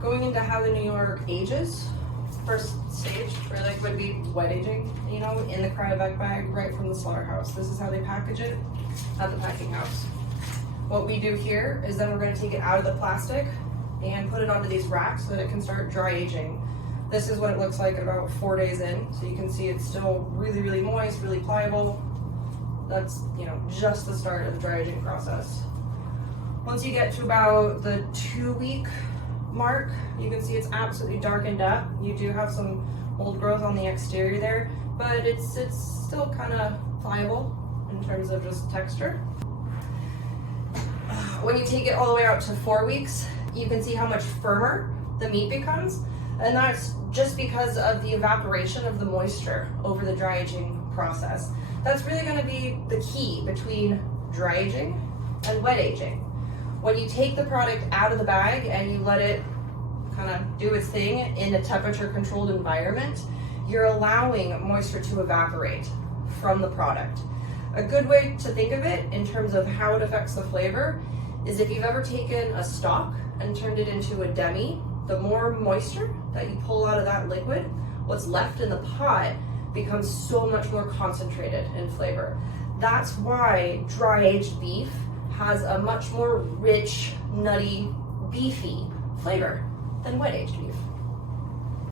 Going into how the New York ages, first stage really would be wet aging, you know, in the cryovac bag right from the slaughterhouse. This is how they package it at the packing house. What we do here is then we're going to take it out of the plastic and put it onto these racks so that it can start dry aging. This is what it looks like at about 4 days in. So you can see it's still really, really moist, really pliable. That's, you know, just the start of the dry aging process. Once you get to about the 2-week mark, you can see it's absolutely darkened up. You do have some mold growth on the exterior there, but it's still kind of pliable in terms of just texture. When you take it all the way out to 4 weeks, you can see how much firmer the meat becomes, and that's just because of the evaporation of the moisture over the dry aging process. That's really going to be the key between dry aging and wet aging. When you take the product out of the bag and you let it kind of do its thing in a temperature controlled environment, you're allowing moisture to evaporate from the product. A good way to think of it in terms of how it affects the flavor is if you've ever taken a stock and turned it into a demi, the more moisture that you pull out of that liquid, what's left in the pot becomes so much more concentrated in flavor. That's why dry aged beef has a much more rich, nutty, beefy flavor than wet aged beef.